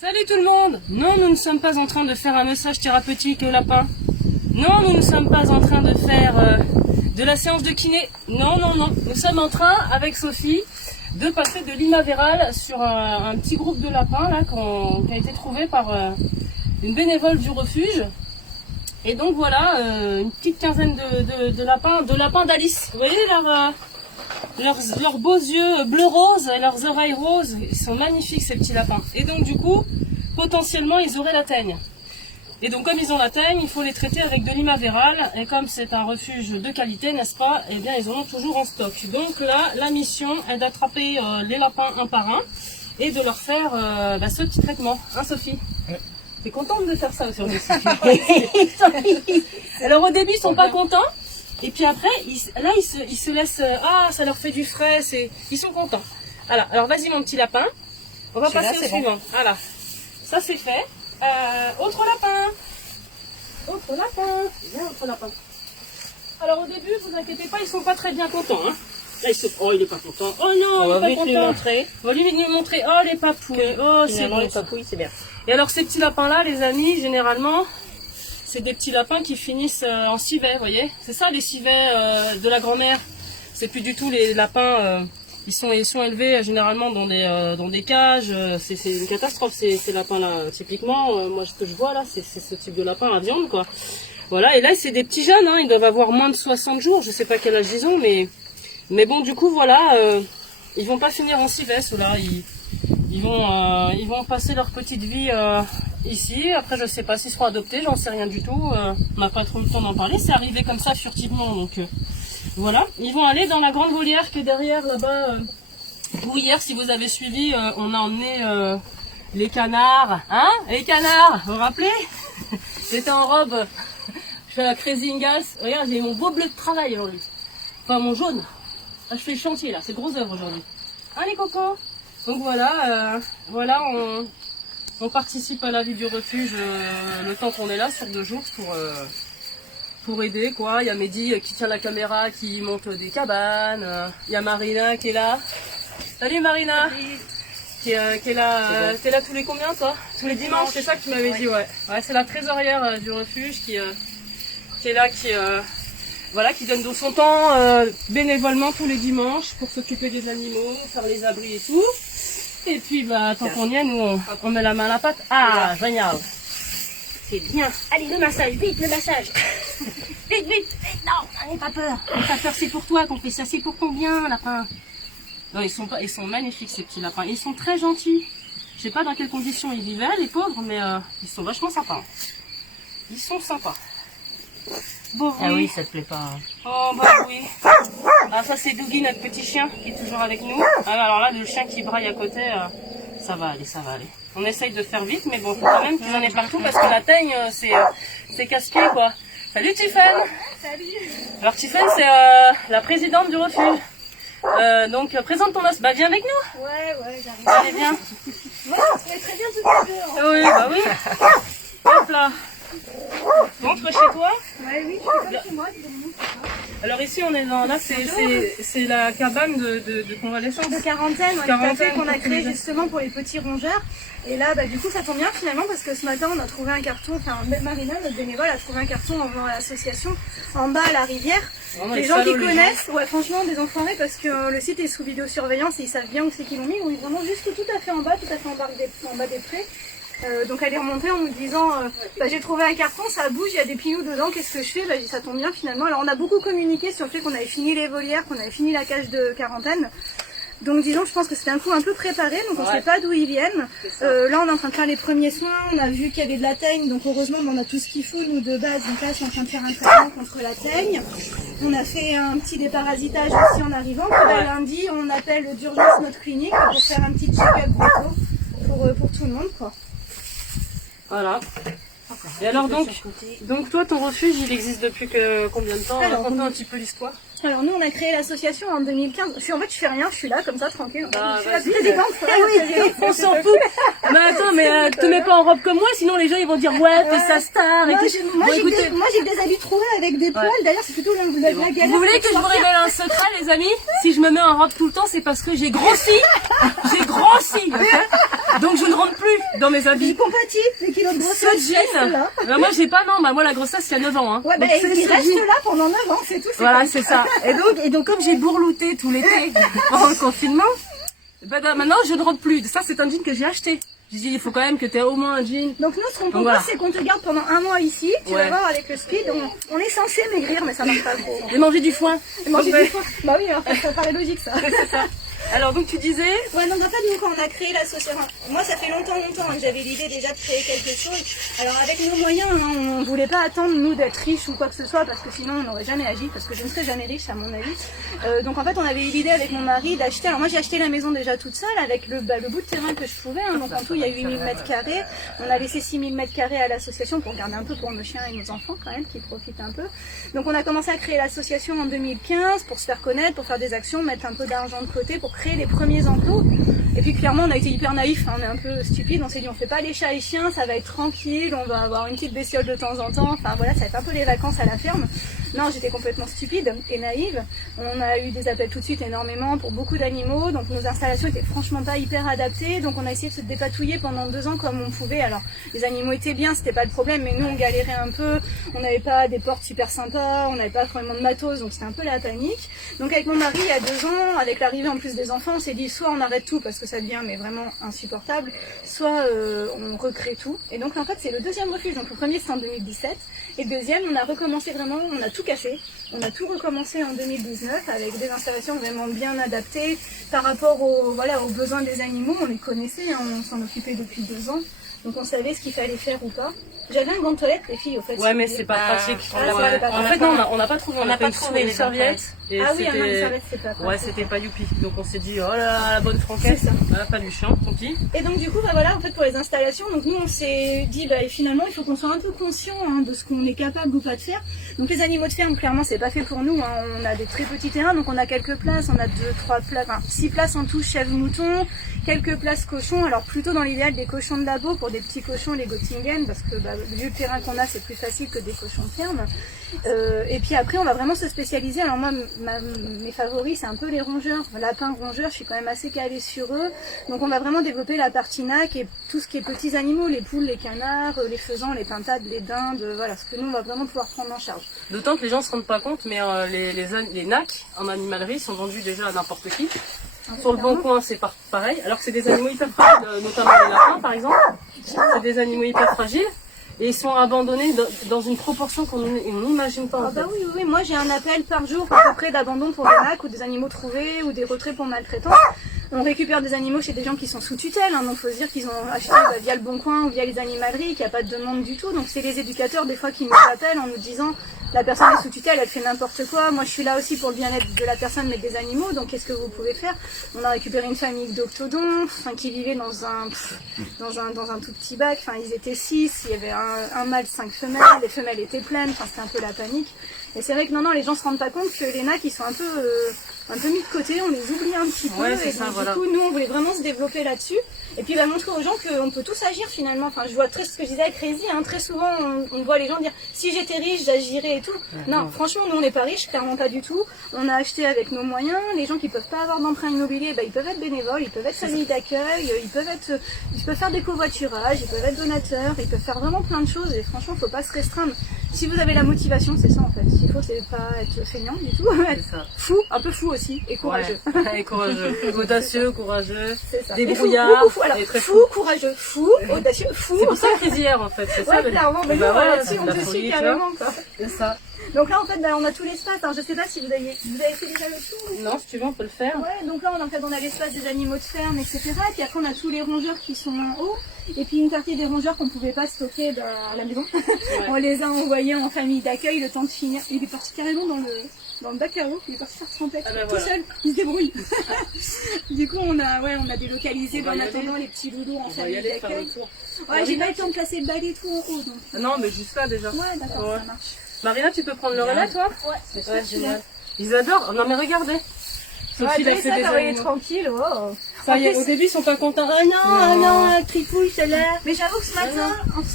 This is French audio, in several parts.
Salut tout le monde! Non, nous ne sommes pas en train de faire un massage thérapeutique au lapin. Non, nous ne sommes pas en train de faire de la séance de kiné. Non, non, non. Nous sommes en train, avec Sophie, de passer de l'imavéral sur un petit groupe de lapins là, qui a été trouvé par une bénévole du refuge. Et donc voilà, une petite quinzaine de lapins d'Alice. Vous voyez leurs beaux yeux bleu rose et leurs oreilles roses, ils sont magnifiques ces petits lapins. Et donc du coup, potentiellement ils auraient la teigne. Et donc comme ils ont la teigne, il faut les traiter avec de l'imavéral. Et comme c'est un refuge de qualité, n'est-ce pas, eh bien ils en ont toujours en stock. Donc là, la mission est d'attraper les lapins un par un et de leur faire ce petit traitement. Hein Sophie? Ouais. T'es contente de faire ça aujourd'hui Sophie? Alors au début ils sont pas contents. Et puis après, ils se laissent... Ah, ça leur fait du frais, ils sont contents. Alors vas-y mon petit lapin. On va passer au suivant. Bon. Voilà. Ça c'est fait. Autre lapin. Autre lapin. Viens, autre lapin. Alors au début, vous inquiétez pas, ils sont pas très bien contents. Hein. Là, oh, il est pas content. Oh non, il est pas content. Lui montrer. On va lui montrer. Oh, les papouilles. Oh, c'est bon. Les papouilles, c'est bien. Et alors ces petits lapins-là, les amis, généralement... C'est des petits lapins qui finissent en civet, vous voyez. C'est ça les civets de la grand-mère. C'est plus du tout les lapins. Ils sont élevés généralement dans des cages. C'est une catastrophe ces lapins-là. Typiquement, moi ce que je vois là, c'est ce type de lapin à viande quoi. Voilà. Et là c'est des petits jeunes. Hein, ils doivent avoir moins de 60 jours. Je sais pas quel âge ils ont, mais bon du coup voilà, ils vont pas finir en civet ceux-là. Ils vont passer leur petite vie ici. Après je sais pas s'ils seront adoptés, j'en sais rien du tout. On n'a pas trop le temps d'en parler, c'est arrivé comme ça furtivement. Donc voilà, ils vont aller dans la grande volière qui est derrière là-bas. Où hier, si vous avez suivi, on a emmené les canards. Hein? Les canards, vous vous rappelez? J'étais en robe, je fais la Crazy Ingalls. Regarde, j'ai mon beau bleu de travail aujourd'hui. Enfin mon jaune. Là, je fais le chantier là, c'est gros œuvre aujourd'hui. Hein les cocos? Donc voilà, on participe à la vie du refuge le temps qu'on est là sur 2 jours pour aider quoi. Il y a Mehdi qui tient la caméra, qui monte des cabanes. Il y a Marina qui est là. Salut Marina. Salut. Qui est là. T'es là tous les combien toi? Tous les dimanches, c'est ça que tu m'avais dit ouais. Ouais, c'est la trésorière du refuge qui est là, qui donne de son temps bénévolement tous les dimanches pour s'occuper des animaux, faire les abris et tout. Et puis bah tant qu'on y est, nous on met la main à la pâte. Ah génial. C'est bien. Allez le massage, vite le massage. Vite, vite. Non, n'ayez pas peur. N'ayez pas peur, c'est pour toi qu'on fait ça, c'est pour ton bien, lapin. Non, ils sont magnifiques ces petits lapins. Ils sont très gentils. Je sais pas dans quelles conditions ils vivaient, les pauvres, mais ils sont vachement sympas. Ils sont sympas. Bon, ah oui, ça te plaît pas. Hein. Oh bah oui. Ah ça c'est Dougie, notre petit chien, qui est toujours avec nous. Ah, alors là, le chien qui braille à côté, ça va aller, ça va aller. On essaye de faire vite, mais bon, faut quand même qu'ils en aient partout parce que la teigne, c'est casse-pied quoi. Salut Tiffen. Salut. Alors Tiffen, c'est la présidente du refuge. Donc présente ton os. Bah viens avec nous. Ouais, j'arrive. Allez, viens. Ouais, on se met très bien toutes les deux. Hein. Oui, bah oui. Hop là. Rentre chez toi. Ouais, oui, je suis comme chez moi, dis-donc. Alors ici on est dans, là c'est la cabane de convalescence. De quarantaine, tout à fait, qu'on a créé justement pour les petits rongeurs. Et là, bah, du coup, ça tombe bien finalement parce que ce matin, on a trouvé un carton, enfin, Marina, notre bénévole, a trouvé un carton en venant à l'association, en bas à la rivière. Vraiment, les gens qui connaissent, ouais, franchement, des enfoirés parce que le site est sous vidéosurveillance et ils savent bien où c'est qu'ils l'ont mis. On est vraiment juste tout à fait en bas, en bas des prés. Donc elle est remontée en nous disant j'ai trouvé un carton, ça bouge, il y a des pilous dedans, qu'est-ce que je fais? J'ai dit ça tombe bien finalement. Alors on a beaucoup communiqué sur le fait qu'on avait fini les volières, qu'on avait fini la cage de quarantaine. Donc disons, je pense que c'était un coup un peu préparé, donc on ne sait pas d'où ils viennent. Là on est en train de faire les premiers soins, on a vu qu'il y avait de la teigne, donc heureusement on a tout ce qu'il faut nous de base. Donc là je suis en train de faire un traitement contre la teigne. On a fait un petit déparasitage aussi en arrivant. Puis là, lundi on appelle d'urgence notre clinique pour faire un petit check-up bientôt pour tout le monde quoi. Voilà. Et alors donc toi ton refuge il existe depuis combien de temps? Raconte-nous un petit peu l'histoire. Alors nous on a créé l'association en 2015. En fait je fais rien, je suis là comme ça tranquille. Ah, je suis la présidente. On s'en fout. Mais attends, mais te mets pas en robe comme moi, sinon les gens ils vont dire ouais fais ça star. Moi j'ai des habits troués avec des poils. D'ailleurs c'est plutôt la galère. Vous voulez que je vous révèle un secret les amis? Si je me mets en robe tout le temps c'est parce que j'ai grossi. J'ai grossi. Donc je ne rentre plus plus dans mes Je habits. compatis, les kilos de Ce grossesse restent jean, là. moi j'ai pas, non, bah moi la grossesse il y a 9 ans. Hein. Ouais, bah, Donc, c'est il ce reste jean. là pendant 9 ans, c'est tout. Voilà, c'est ça. Et donc comme j'ai bourlouté tout l'été pendant le confinement, bah, maintenant je ne rentre plus. Ça c'est un jean que j'ai acheté. J'ai dit il faut quand même que tu aies au moins un jean. Donc nous, ce qu'on propose, voilà. c'est qu'on te garde pendant 1 mois ici. Tu vas voir avec le speed, on est censé maigrir, mais ça marche pas trop. Et manger du foin. Et manger Donc, du foin. Bah oui, alors ça paraît logique ça. c'est ça. Alors donc tu disais, Ouais, non, en fait, nous, quand on a créé l'association, moi, ça fait longtemps hein, que j'avais l'idée déjà de créer quelque chose. Alors, avec nos moyens, hein, on voulait pas attendre, nous, d'être riches ou quoi que ce soit, parce que sinon, on n'aurait jamais agi, parce que je ne serais jamais riche, à mon avis. Donc, en fait, on avait eu l'idée avec mon mari d'acheter, alors moi, j'ai acheté la maison déjà toute seule, avec le bout de terrain que je pouvais, hein, donc en tout, il y a 8000 mètres carrés. On a laissé 6000 mètres carrés à l'association pour garder un peu pour nos chiens et nos enfants, quand même, qui profitent un peu. Donc, on a commencé à créer l'association en 2015 pour se faire connaître, pour faire des actions, mettre un peu d'argent de côté, pour créer les premiers enclos. Et puis clairement on a été hyper naïfs, hein, on est un peu stupide, on s'est dit on fait pas les chats et chiens, ça va être tranquille, on va avoir une petite bestiole de temps en temps, enfin voilà, ça va être un peu les vacances à la ferme. Non, j'étais complètement stupide et naïve. On a eu des appels tout de suite énormément pour beaucoup d'animaux, donc nos installations étaient franchement pas hyper adaptées, donc on a essayé de se dépatouiller pendant 2 ans comme on pouvait. Alors les animaux étaient bien, c'était pas le problème, mais nous on galérait un peu, on n'avait pas des portes super sympas, on n'avait pas vraiment de matos, donc c'était un peu la panique. Donc avec mon mari il y a 2 ans, avec l'arrivée en plus des enfants, on s'est dit soit on arrête tout parce que ça devient mais vraiment insupportable, soit on recrée tout. Et donc en fait c'est le deuxième refuge, donc le premier c'était en 2017, et le deuxième on a recommencé vraiment, on a tout cassé, on a tout recommencé en 2019 avec des installations vraiment bien adaptées par rapport aux besoins des animaux, on les connaissait, hein, on s'en occupait depuis 2 ans. Donc on savait ce qu'il fallait faire ou pas. J'avais un gant de toilette, les filles, au fait. ouais mais c'est pas pratique. En fait non, on n'a pas trouvé. On n'a pas trouvé une les serviette. Et Ah oui, non, les serviettes, c'est pas ouais, c'était pas youpi. Donc on s'est dit, oh là, la bonne franquette. C'est ça. Ah, pas du chien, tant pis. Et donc du coup, bah voilà, en fait pour les installations, donc nous on s'est dit, bah finalement il faut qu'on soit un peu conscient hein, de ce qu'on est capable ou pas de faire. Donc les animaux de ferme, clairement c'est pas fait pour nous, hein. On a des très petits terrains, donc on a quelques places, on a 2-3 places, enfin 6 places en tout chèvres moutons, quelques places cochons, alors plutôt dans l'idéal des cochons de labo pour des petits cochons, les Göttingen, parce que bah, vu le terrain qu'on a c'est plus facile que des cochons de ferme. Et puis après on va vraiment se spécialiser, alors moi mes favoris c'est un peu les rongeurs, lapins rongeurs, je suis quand même assez calée sur eux, donc on va vraiment développer la partie NAC et tout ce qui est petits animaux, les poules, les canards, les faisans, les pintades, les dindes, voilà, ce que nous on va vraiment pouvoir prendre en charge. D'autant que les gens se rendent pas compte, mais les NAC en animalerie sont vendus déjà à n'importe qui. Sur le bon coin, c'est pareil, alors que c'est des animaux hyper fragiles, notamment les lapins par exemple. C'est des animaux hyper fragiles et ils sont abandonnés dans une proportion qu'on n'imagine pas. En fait. Bah oui, moi j'ai un appel par jour à peu près d'abandon pour des NAC ou des animaux trouvés ou des retraits pour maltraitants. On récupère des animaux chez des gens qui sont sous tutelle, hein, donc faut se dire qu'ils ont acheté via le Bon Coin ou via les animaleries, qu'il n'y a pas de demande du tout. Donc c'est les éducateurs des fois qui nous appellent en nous disant la personne est sous tutelle, elle fait n'importe quoi. Moi je suis là aussi pour le bien-être de la personne mais des animaux, donc qu'est-ce que vous pouvez faire? On a récupéré une famille d'octodons, qui vivait dans un tout petit bac, enfin ils étaient 6, il y avait un mâle, 5 femelles, les femelles étaient pleines, enfin c'était un peu la panique. Et c'est vrai que non, les gens se rendent pas compte que les NAC ils sont un peu mis de côté, on les oublie un petit peu, ouais, et ça, donc, voilà. du coup nous on voulait vraiment se développer là-dessus, et puis montrer aux gens qu'on peut tous agir finalement. Enfin je vois très ce que je disais avec Crazy, hein, très souvent on voit les gens dire si j'étais riche j'agirais et tout. Non, franchement nous on n'est pas riches, clairement pas du tout, on a acheté avec nos moyens, les gens qui peuvent pas avoir d'emprunt immobilier, ils peuvent être bénévoles, ils peuvent être famille d'accueil, ils peuvent faire des covoiturages, ils peuvent être donateurs, ils peuvent faire vraiment plein de choses, et franchement faut pas se restreindre. Si vous avez la motivation, c'est ça en fait. Ce qu'il faut, c'est pas être feignant du tout, être fou, un peu fou aussi, et courageux. Ouais, et courageux. Audacieux, courageux, C'est ça. débrouillard, Alors, et très fou, courageux, fou, audacieux, fou. C'est pour ça que Crazy Air en fait, c'est ça. Ouais, clairement, mais bah nous, ouais, là-dessus, on la te folie, suit tu vois. carrément, quoi. C'est ça. Donc là, en fait, on a tout l'espace. Alors, je sais pas si vous avez fait déjà le tour. Non, si tu veux, on peut le faire. Ouais, donc là, on a l'espace des animaux de ferme, etc. Et puis après, on a tous les rongeurs qui sont en haut. Et puis une partie des rongeurs qu'on pouvait pas stocker à la maison. Ouais. On les a envoyés en famille d'accueil le temps de finir. Il est parti carrément dans le bac à eau, il est parti faire trempette, tout seul, il se débrouille. Du coup, on a délocalisé en attendant les petits loulous en famille d'accueil. Ouais, j'ai pas eu le temps de placer le balai tout en haut. Donc. Non, mais juste là déjà. Ouais, d'accord, ça marche. Marina, tu peux prendre le relais, toi? Ouais, génial. Ils adorent. Non, mais regardez. Sophie, ça, t'as envoyé tranquille. Oh. Ça y est, au début, ils sont pas contents. Ah non, tripouille, c'est là. Mais j'avoue que ce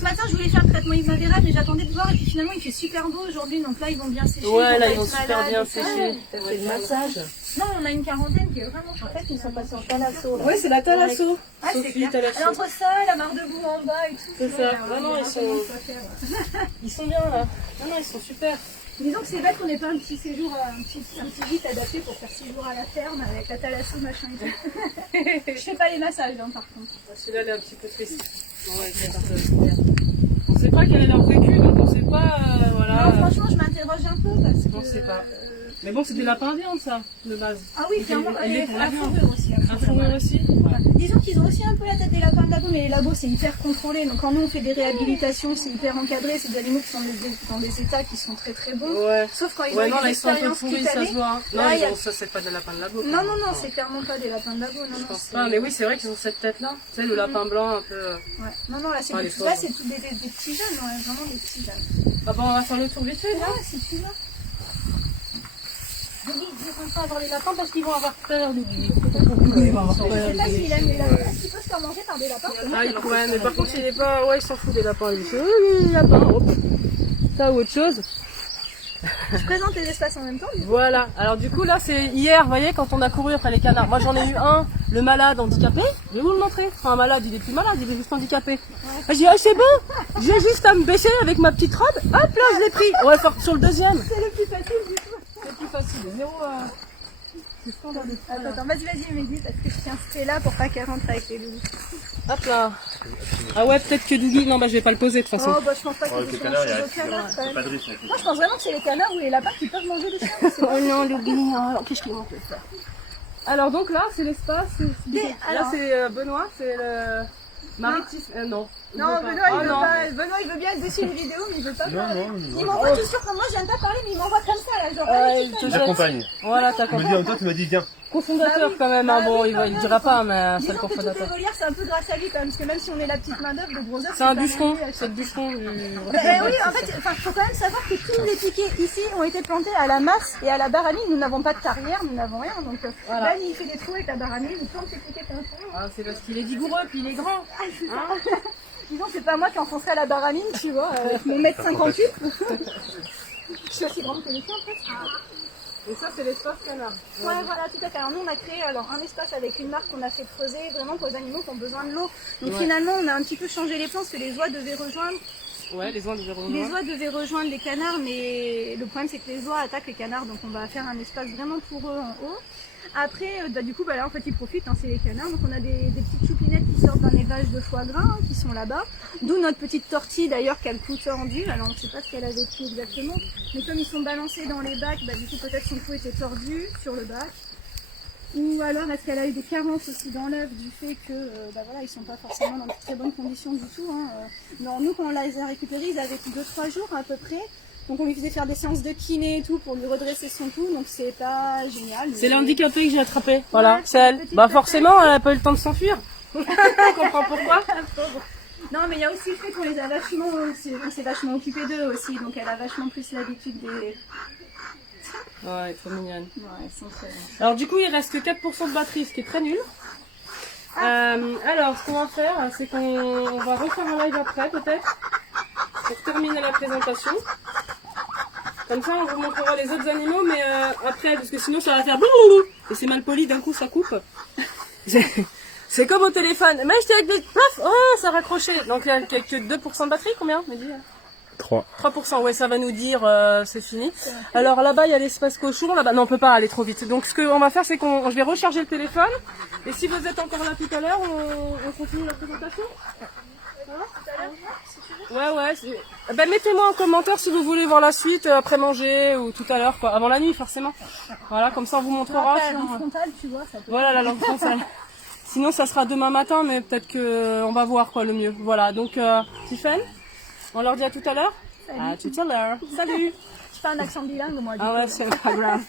matin, je voulais faire le traitement Ivavera, mais j'attendais de voir et puis finalement il fait super beau aujourd'hui, donc là ils vont bien sécher. Ouais, là ils vont super bien sécher. T'as fait le massage. Non, on a une quarantaine qui est vraiment. En fait, ils sont passés en talasso. Ouais, c'est la Thalasso. Ah, c'est Sophie clair. Thalasso. Et entre ça, la barre debout en bas et tout. C'est ça. Vraiment, ils sont bien là. Non, ils sont super. Disons que c'est bête qu'on n'ait pas un petit séjour, un petit gîte adapté pour faire 6 jours à la ferme avec la thalasso, machin et tout. Je fais pas les massages, hein, par contre. Celui-là, elle est un petit peu triste. On sait pas quel est leur vécu, donc on sait pas, voilà. Non, franchement, je m'interroge un peu parce que. On sait pas. Mais bon, c'est des lapins à viande, ça, de base. Ah oui, clairement, Elle est pour la à viande. fourrure aussi. Un fourrure aussi. Disons qu'ils ont aussi un peu la tête des lapins de labo, mais les labos c'est hyper contrôlé. Donc quand nous on fait des réhabilitations, c'est hyper encadré. C'est des animaux qui sont dans des états qui sont très très bons. Ouais. Sauf quand ils Ouais, ont non, des là, ils sont un peu expériences pourris, ça cutanées. se voit. Hein. Non, Là, ça, c'est pas des lapins de labo. Non, c'est clairement pas des lapins de labo. Non, non, c'est... Ah, mais oui, c'est vrai qu'ils ont cette tête-là. Tu sais, le lapin blanc un peu. Ouais. Non, là, c'est Ah, les là, pauvres. c'est tous des petits jeunes, ouais, vraiment des petits jeunes. Ah bon, on va faire le tour vite fait, là. Ouais, si tu veux. Ils vont pas avoir les lapins parce qu'ils vont avoir peur du Je sais pas s'il aime les lapins. Est-ce qu'il peut se faire manger par des lapins? Ah, ouais, mais par contre, il est pas. Ouais, il s'en fout des lapins, lui. Les lapins, hop. Ça ou autre chose. Je présente les espaces en même temps. Voilà. Alors, du coup, là, c'est hier, vous voyez, quand on a couru après les canards. Moi, j'en ai eu un, le malade handicapé. Je vais vous le montrer. Enfin, un malade, il est plus malade, il est juste handicapé. J'ai dit, ah, c'est bon. J'ai juste à me baisser avec ma petite robe. Hop, là, je l'ai pris. On va faire sur le deuxième. C'est le plus facile du tout. C'est plus facile. Zéro. C'est scandaleux. Attends, vas-y, Mehdi, parce que je tiens ce fait là pour pas qu'elle rentre avec les loups. Hop là. Ah ouais, peut-être que Doudou. Non, bah, je vais pas le poser de toute façon. Oh, bah, je pense pas que Avec c'est les canards, il y a canards, quand même. pas de risque. Moi, je pense vraiment que c'est les canards ou les lapins qui peuvent manger les chiens. Oh non, Loubi, qu'est-ce qu'il manque ça. Alors donc là, c'est l'espace. Là, alors- c'est Benoît, c'est le maritisme. Non. Non, veut pas. Benoît, Oh, il veut non. pas. Benoît, il veut bien être dessus une vidéo, mais il veut pas parler. Non, Il m'envoie tout sur comme moi, je viens pas parler, mais il m'envoie comme ça, là, genre, allez, il tu te fais. jette. J'accompagne. Voilà, t'as Tu me dis en même temps, tu m'as dit viens. cofondateur quand même. Bah Hein, bon, oui, il quand le même. dira pas, mais c'est Disons le que toutes les cofondateur. volières, c'est un peu grâce à lui quand même, parce que même si on est la petite main d'œuvre, le gros œuvre, C'est un pas bûcheron, non plus, c'est le bûcheron du. oui, en fait, faut quand même savoir que tous les piquets ici ont été plantés à la masse et à la baramine. Nous n'avons pas de carrière, nous n'avons rien. Donc Voilà. là, il fait des trous avec la baramine, il plante ses piquets comme ça. Ah, c'est parce qu'il est vigoureux, puis il est grand. Hein. Disons, c'est pas moi qui enfoncerai la baramine, tu vois, avec mon mètre 58. Je suis aussi grande que les chiens, presque. Et ça, c'est l'espace canard. Ouais, voilà, tout à fait. Alors nous, on a créé un espace avec une marque qu'on a fait creuser vraiment pour les animaux qui ont besoin de l'eau. Donc Ouais. finalement, on a un petit peu changé les plans parce que les oies devaient rejoindre. Ouais, les oies de Véron. Les oies devaient rejoindre les canards, mais le problème c'est que les oies attaquent les canards, donc on va faire un espace vraiment pour eux en haut. Après, du coup, là en fait ils profitent, hein, c'est les canards, donc on a des petites choupinettes qui sortent d'un élevage de foie gras, hein, qui sont là-bas. D'où notre petite tortille d'ailleurs qui a le cou tordu, alors on ne sait pas ce qu'elle a vécu exactement, mais comme ils sont balancés dans les bacs, du coup peut-être son cou était tordu sur le bac. Ou alors est-ce qu'elle a eu des carences aussi dans l'œuf du fait que voilà, ils sont pas forcément dans de très bonnes conditions du tout. Hein. Non, nous quand on les a récupérés, ils avaient 2-3 jours à peu près. Donc on lui faisait faire des séances de kiné et tout pour lui redresser son cou, donc c'est pas génial. C'est l'handicapé que j'ai attrapé. Voilà, Ouais, c'est elle. petite Bah petite. forcément, elle a pas eu le temps de s'enfuir. On comprend pourquoi. Non mais il y a aussi le fait qu'on les a vachement, on s'est vachement occupé d'eux aussi, donc elle a vachement plus l'habitude des... Ouais, elle est trop mignonne. Ouais, elles sont très... Alors du coup, il reste que 4% de batterie, ce qui est très nul. Alors, ce qu'on va faire, c'est qu'on va refaire un live après, peut-être, pour terminer la présentation. Comme ça, on vous montrera les autres animaux, mais après, parce que sinon, ça va faire blablabla. Et c'est mal poli, d'un coup, ça coupe. C'est comme au téléphone. Mais j'étais avec des... Paf, oh, ça a raccroché. Donc, il y a que 2% de batterie, combien, Mehdi? 3. 3%, ouais, ça va nous dire c'est fini. Alors là-bas, il y a l'espace cochon. Là-bas, non, on peut pas aller trop vite. Donc ce qu'on va faire, c'est je vais recharger le téléphone. Et si vous êtes encore là tout à l'heure, on continue la présentation. Ouais. Mettez-moi en commentaire si vous voulez voir la suite après manger ou tout à l'heure, quoi. Avant la nuit, forcément. Voilà, comme ça, on vous montrera. Après, la sur- lampe frontale, tu vois, ça peut... Voilà, la lampe frontale. Sinon, ça sera demain matin, mais peut-être que on va voir quoi le mieux. Voilà, donc Tiffen, on leur dit à tout à l'heure. À tout à l'heure. Salut. Je fais un accent bilingue, moi. Du Ah coup. ouais, c'est pas grave.